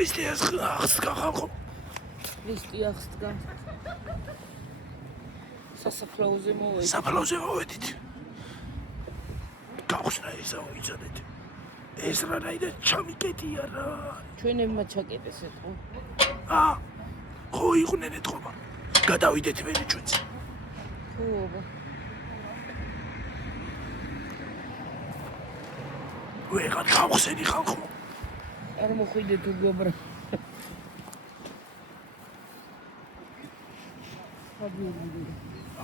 ქრისტიანს ახსკა ხალხო. ქრისტიანსგან. სასაფლაოზე მოვედით. საფლავზე მოვედით. გავხსნა ისა ვიწოდეთ. ეს რანაირად ჩამიკეტია რა. ჩვენებმა ჩაკეტეს ეთქო. ხო იყვნენ ეთქობა. გადავიდეთ მე ჩვენც. ხო აბა. ვეღარ გავხსენი ხალხო. არ მოხვიდეთ უბრალოდ.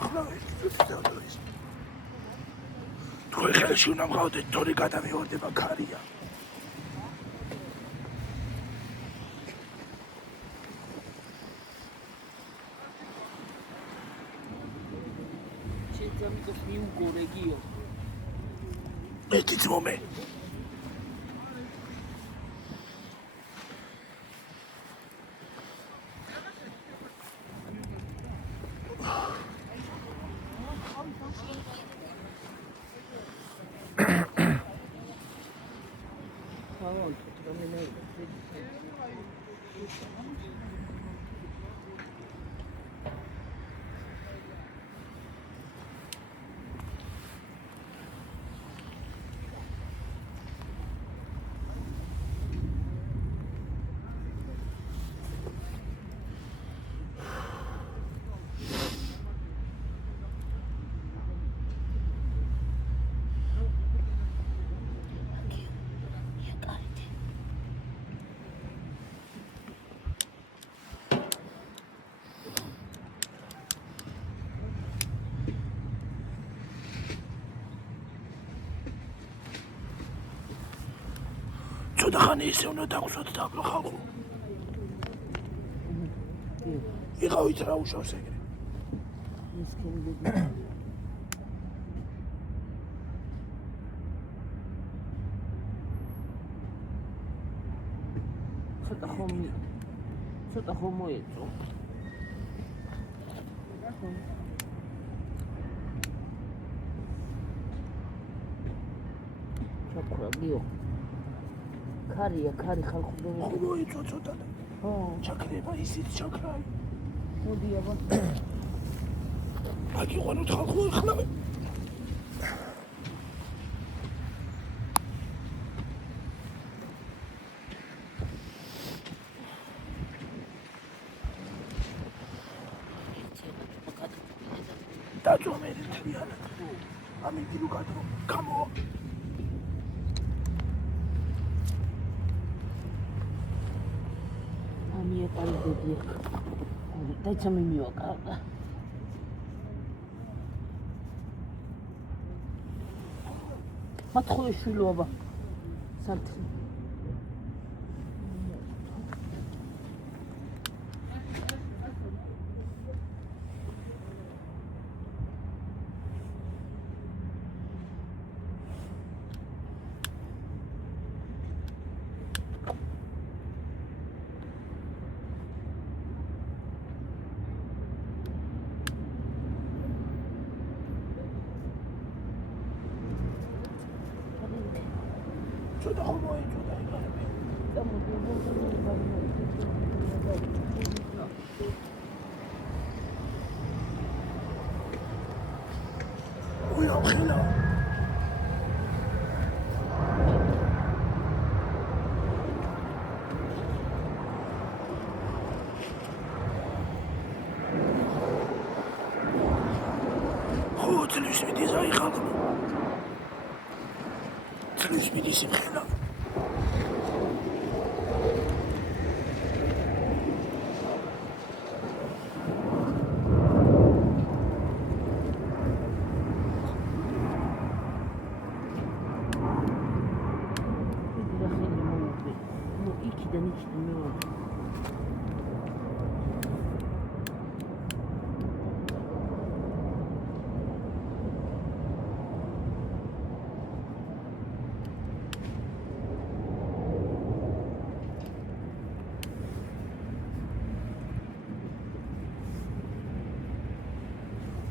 ახლა ეს თუ ხელში უნდა მყავდეთ თორე გადამივარდება ქარია. შეძამიკოს მიუგო რეგიო. ერთიც მომე. ცოტა ხანი ისე უნდა დაგვსვათ დაბლო ხალხო. იყავით რა უშავს ეგრე. ცოტა ხომ მოეწო. ჩაქრა გიო. ქარია, ქარი ხალხო მოიწვა ცოტა. ხო, ჩაქრება ისიც ჩაქრა. მოდი აბა. აგიყვანოთ ხალხო ახლა. დაძომე ერთიანად. ამიტომ გადო გამო. ამია პარიდები. დაიცა მიმივაკავდა. მათხოვე შვილობა. სართხი. ცოტა ხომ მოიწვა ეგრევე. ой ახლა ხო წლის მიდის აი ხალხო წლის მიდის იმხელა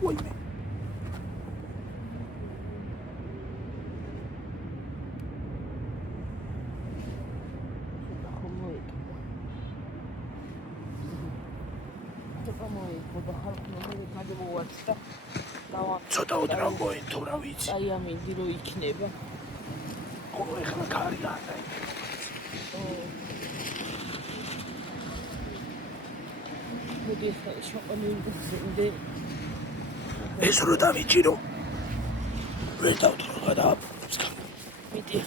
ой გამოიყო და ხალხი მე გადმოვარც და დავა ცოტა უდრავოენ თუ რა ვიცი. აი ამინდი რო იქნება. ხო ეხლა ქარი არა. მოდი ახლა შოყოლინდე ეს რო დავიჭირო. ვერ დავთხოვ გადააბრუნებს ქარი. მიდი.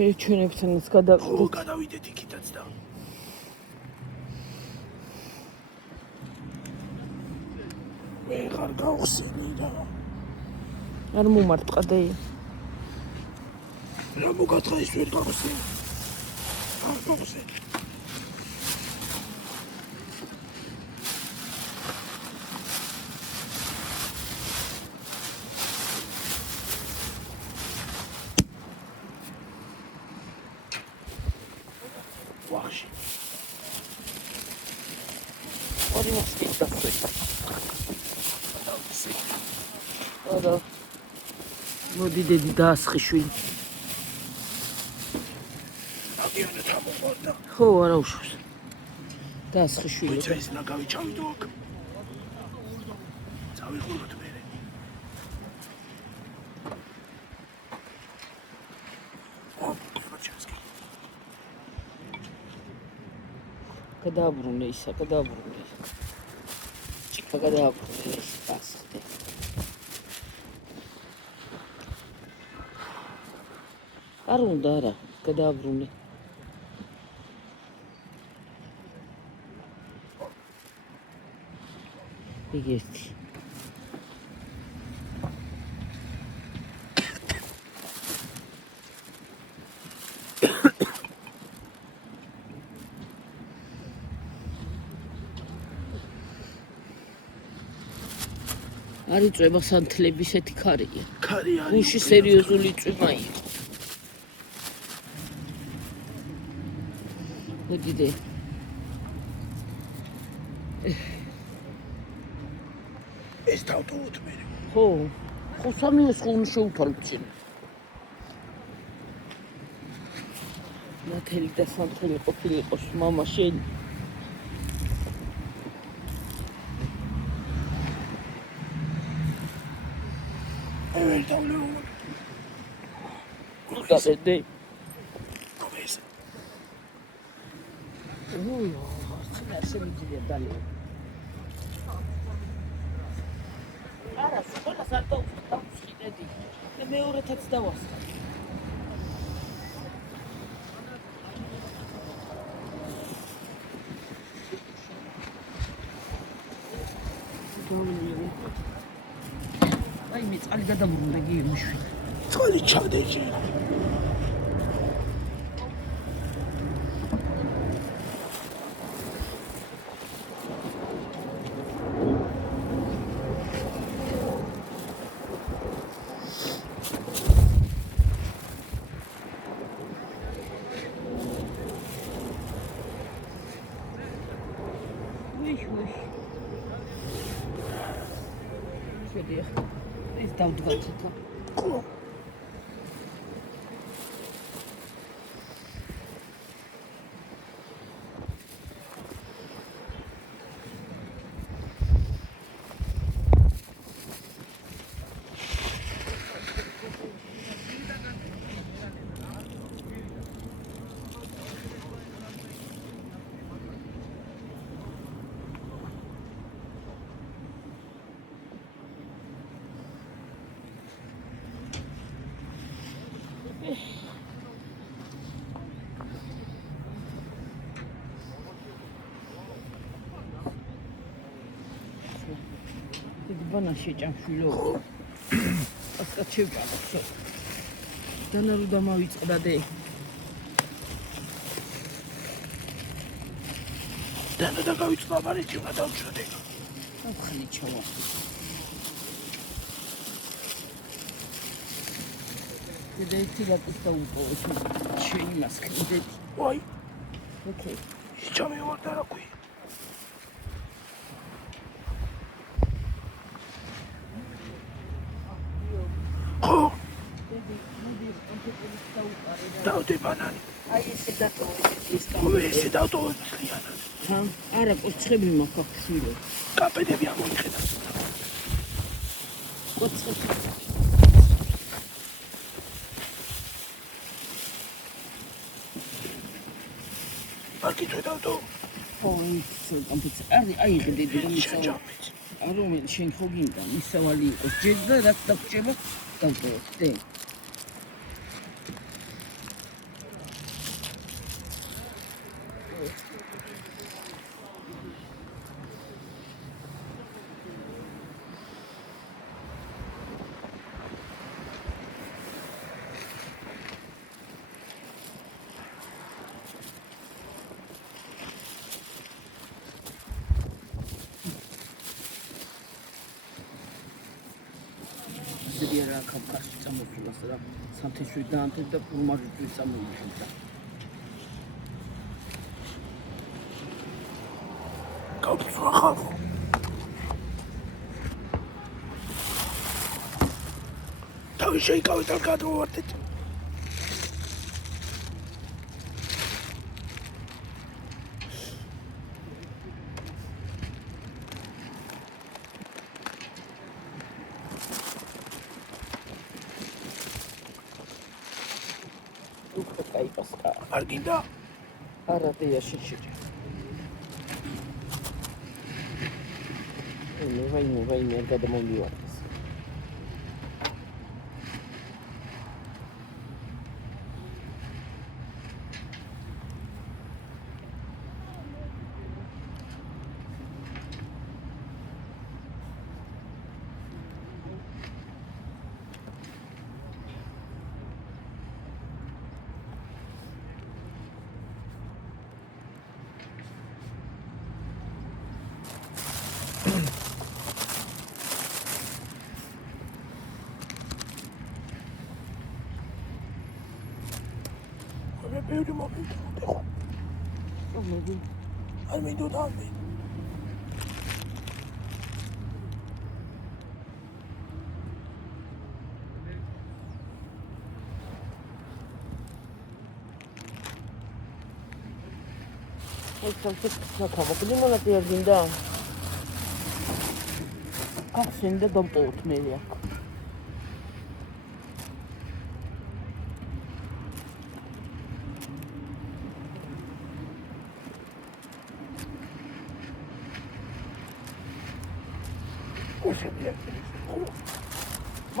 მე ჩვენებთანაც ხო გადავიდეთ. გადავიდეთ იქითაც და მე ხარ გავხსენი და არ მომარტყა და რა მოგაწყა ის ვერ გავხსენი. არ გავხსენი. ვახში. ორი მოსკით დასვე. დავხსენი. არა. მოდი დედი დაასხი შვილი. აგიანა თამოყარდა. ხო, არა უშავს. დაასხი შვილი. ვიცა ის ნაგავი ჩავიდო აქ. წავიღუროთ მერე. გადააბრუნე ისა, გადააბრუნე. ჭიქა გადააბრუნე ის დასხდე. არ უნდა არა, გადააბრუნე. იგი ერთი. არ იწვება სანთლების ეთი ქარია. ქარი არის. გუში სერიოზული წვიმა იყო. მოდი დე. ეს დავტოვოთ მერე. ხო. ხო სამიოს ხომ შეუთავთ წინ. ნათელი და სანთელი ყოფილიყოს მამა შენი. ვერ დავლეულ. გუდადე. ეს ასე მიდია დალე. არა, ყველა დავსხიდედი. და მეორეთაც დავასხა. აი მე წალი გადამრუნდა გიემში. წყალი ჩადეჭი. შედი ახლა. ეს დავდგათ ახლა. ხო. ბანაში ჭამშვილო. ასკა შევჭამო. დანარუ დამავიწყდა დე. დანა და გავიწყდა მარეთი უნდა დავჭრდე. ახალი ჩავა. და ერთი რაკის და უყო შენი მასკიდეთი. ვაი. ოკეი. ჩამივარდა რა ქვია. ხო, დავდე ბანანი. აი ესე დატოვე ეს ოვე ესე დავტოვე მთლიანად. არა, კოცხები მაქვს სულო. კაპედები ამოიხედა. კოცხები. არკითვე დავტო. აი ხედი რომისავალი. შეჯამეთ. რომელი შენ ხო გინდა მისავალი იყოს. ჯერ და რაც დაგჭება დავტოვოთ. დე. ზედია რა კავკასში წამოსულას რა სამთეშვი დაანთებ და ფორმაჟისთვის წამოიშვიდა. გავწვა ხალხო. თავი შეიკავეთ არ გადმოვარდეთ. უკვე кайფასკა. არ გინდა? არა დეა შეჭი. ვაიმე არ გადამომივარდეს. მე ბევრი მომიდოდა ხო? არ მინდოდა არ მინდოდა. მოკლი მონათი არ გინდა? ახსენდა დავტოვოთ მე აქ.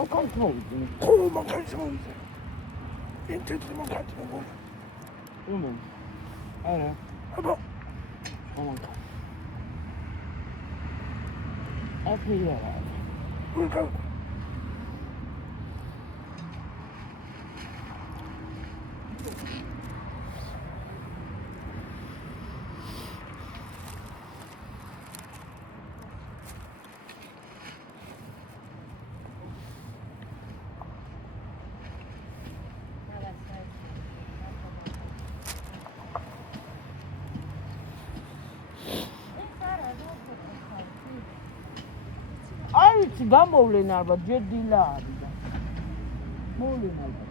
მაგალითად მოვიდი. ხო, მაგალითად მოვიდი. ინტერნეტი მაგალითად მოვიდი. არა. აბა, მომანქა. აფია. ვიკა. აი გამოვლენ ალბათ ჯერ დილა არის და მოვლენ ალბათ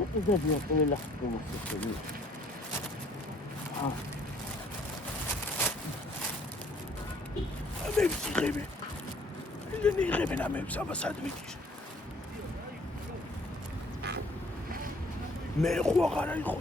ედადია ყველა ხმოსები. ამებს იღებენ. ისინი იღებენ ამებს ამას ადმიტის. მე ხო აღარ იყო.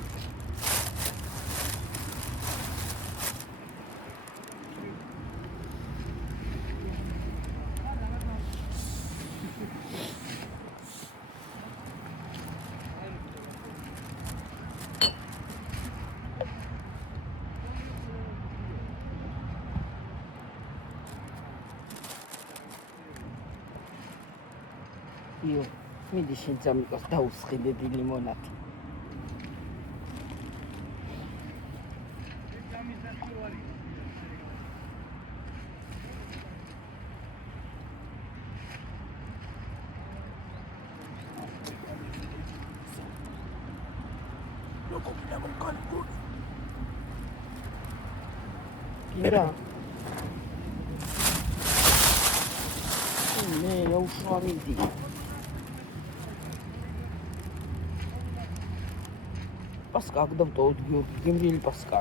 იო, მიდი შენ ძამიკოს დაუსხიდედი ლიმონადი. ლოკო მე მოკალი გონი. კირა. მე უშვარ მიდი. Pasca, dăm tot, gândil Pasca.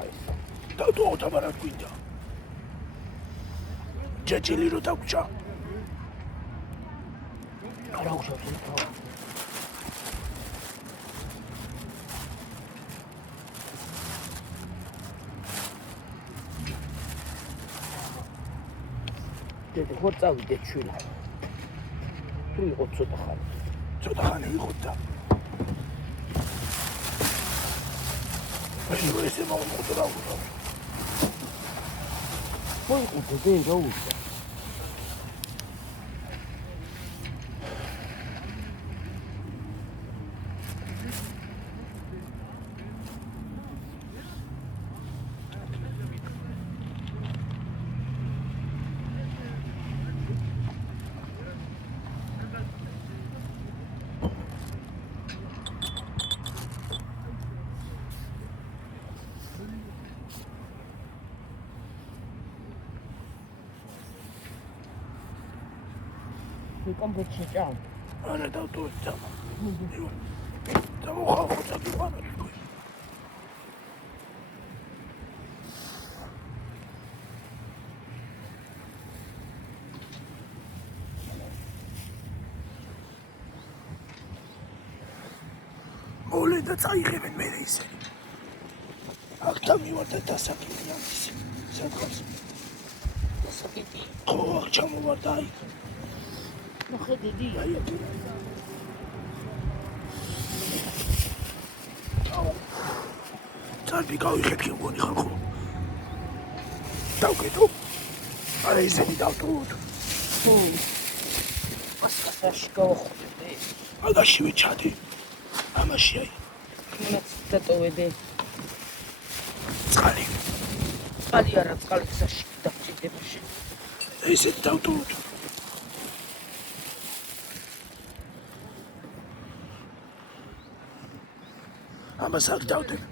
Da tot amara guida. Ceceli ro takça. Ara ușa tu. Dede hotsa vide çula. Tu iqo tsota xani. Tsota xani iqo da. Ay, ese mo motora uno. Poi uite de uite. Комплекс чам. Არა დავტოვეთ ძამა. Დამოხალხო წაგიყვანა თქვი. მოლე და წაიღებენ მე ისინი. აქ დამივარ და დასაკიდე ამის. სადღაც. Sakiti. ხო, აქ ჩამოვარ და აი. Noche de día. Salvi გავიხეთ კი მგონი ხალხო. დავკეთო. არა ისეთი დავტოვოთ. Pascasashi გავახუტე. აგაშივე ჩადე. ამაში აი. მონაც დატოვედე. წყალი. წყალი არა, წყალი გზაში დაგჭირდება შენ. ესეთი დავტოვოთ. ამას აქ დავდებ.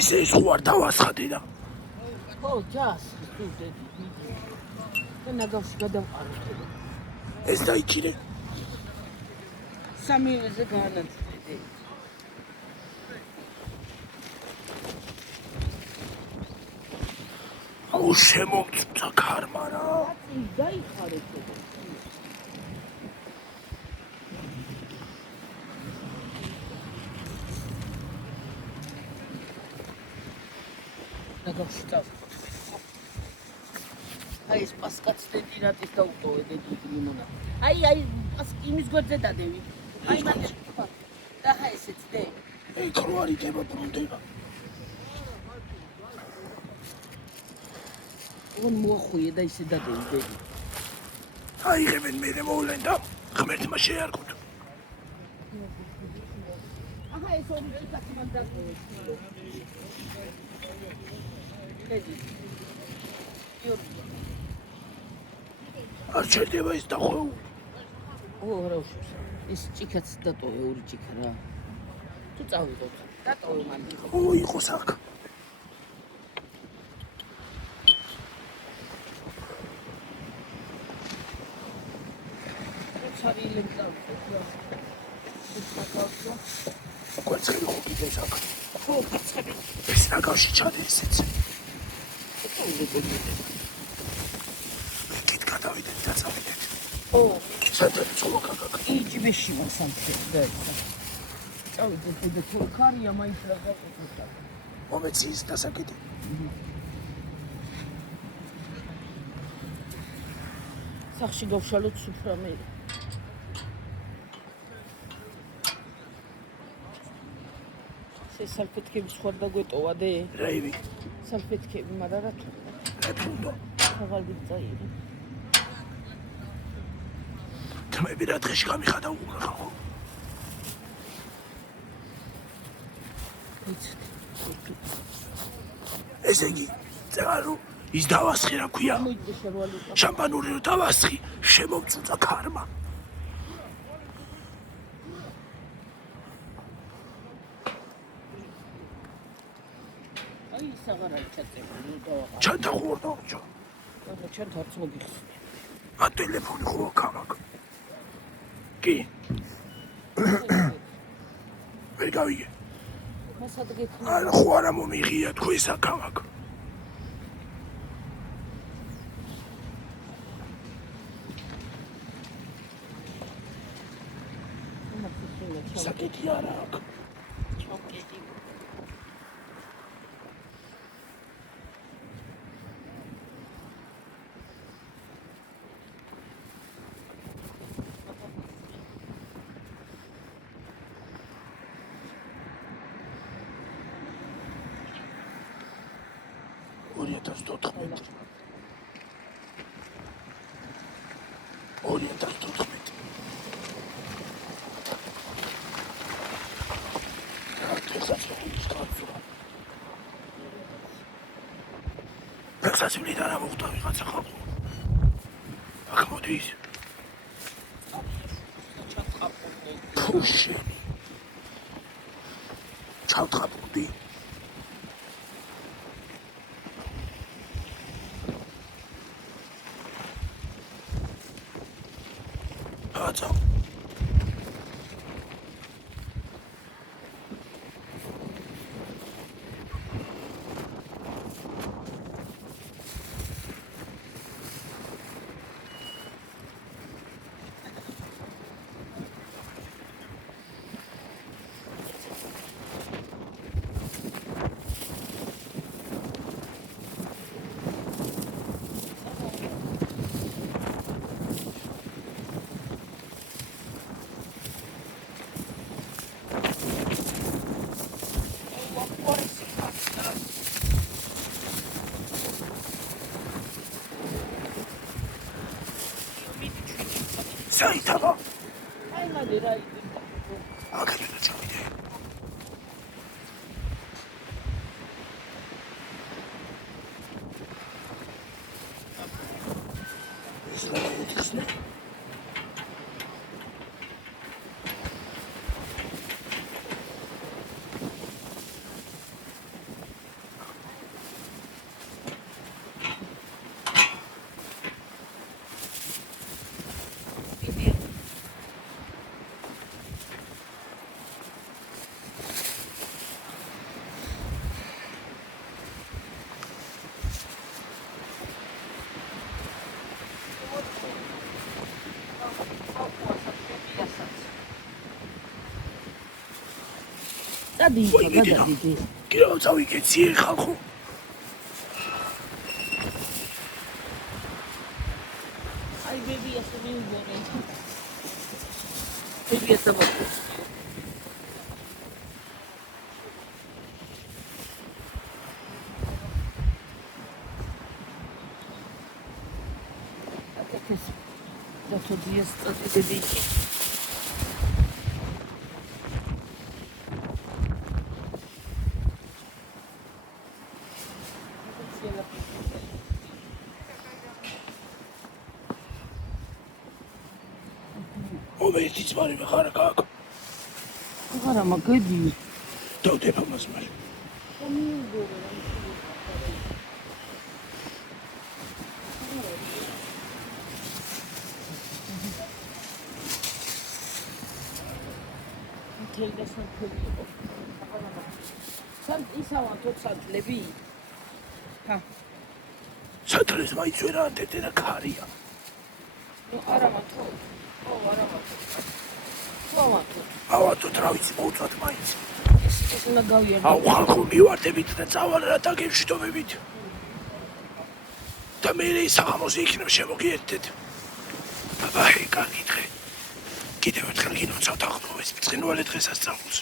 ისე ის ხო არ დავასხადე და. ხო, ჯას, სულ და ნაგავში გადავყარე. ეს დაიჭირე. სამივეზე განაწილე. აუ შემომწუცა ქარმა რა. დაიხარე ხო. ნაგავში წავ. აი ეს პასკაც დედირატის დაუტოვე დედი ლიმონა. აი იმის გვერდზე დადევი. აი მაგ და ხა ესეც დე. Ei, croari deva prondeva. On მოხვიე და ისე დადევი დედი. აიღებენ მე მოვლენ და ღმერთმა შეარგოთ. აჰა ეს ორი წუთი მან დაყვეს. დედი. არ ჩერდება ის დახვეულ. რა უშავს. ის ჭიქაც დატოვე ორი ჭიქა რა. თუ წავიდოთ. დატოვე მან. ო, იყოს აქ. ხარილი მწავდა. კვერცხები ხო კიდეს აქ. ხო, კვერცხები. ეს ნაგავში ჩადე ესეც. იქით გადავიდეთ და წავიდეთ. ო, სადაც ხო გაგაკ. იჯიბეში მასამთე და ესა. წავიდეთ და თუ ხარია მაინც რა გაყოთა. მომეციის დასაკიდე. სახში გავშალოთ სუფრა მე. სალფეტკები სხვა დაგვეტოვა დე. რაივი. სალფეტკები, მაგრამ რა თქმა რა თუნდა. ხაღალბი წაიღე. თმები რა დღეში გამიხადა უყრა ხო? ესე იგი, წერო ის დავასხი რა ქვია? მოიძე შარვალი. შამპანური რო დავასხი, შემომწუწა ქარმა. აი ის აღარ არის ჩაწებული, დავაყარ. ჩანთა ხურდა ჩო. და ჩვენ თორც მოგიხსნე. ა ტელეფონი ხო აქ. კი. ვერ გავიგე. მასად გექნა. არა ხო არა მომიღია თქო ეს აქ. საკეთი არა აქ. ჩოკეტი. ფექსაცვლიდან ამოხდა ვიღაცა ხალხო. აქ მოდის. ფუშენი. ჩავთხაბუდი. აცა. საიტავა. აი მაგე რა იგი. აგერია ჩავიდე. ეს რა მოიხსნა? გადაიდი. კი რა წავიკეცი ხალხო. აი ბები ასე მიუგონე. ბები ასე მოხდა. აკეთეს. და თუ დიას წადი იქ. მომეციც მარი ხარ გაკ. არა მაგედი. დოდებ ამას მარი. წითელი და სამფერი იყო. სამ ისავა თოცხალები. ჰა. სატრეს მაინც ვერ ანდეთე და ქარია. ნუ არა მათო. ო არა მათო. მათო. ავატოთ რა ვიცი მოვწვათ მაინც. ეს უნდა გავიარდე. აუ ხალხო მივარდებით და წავალ რა დაგემშვიდობებით. და მე საღამოზე იქნებ შემოგიერთდეთ. აბა, კარგი დღე. კიდევ ერთხელ გინოცავთ აღდგომის ბრწყინვალე დღესასწაულს.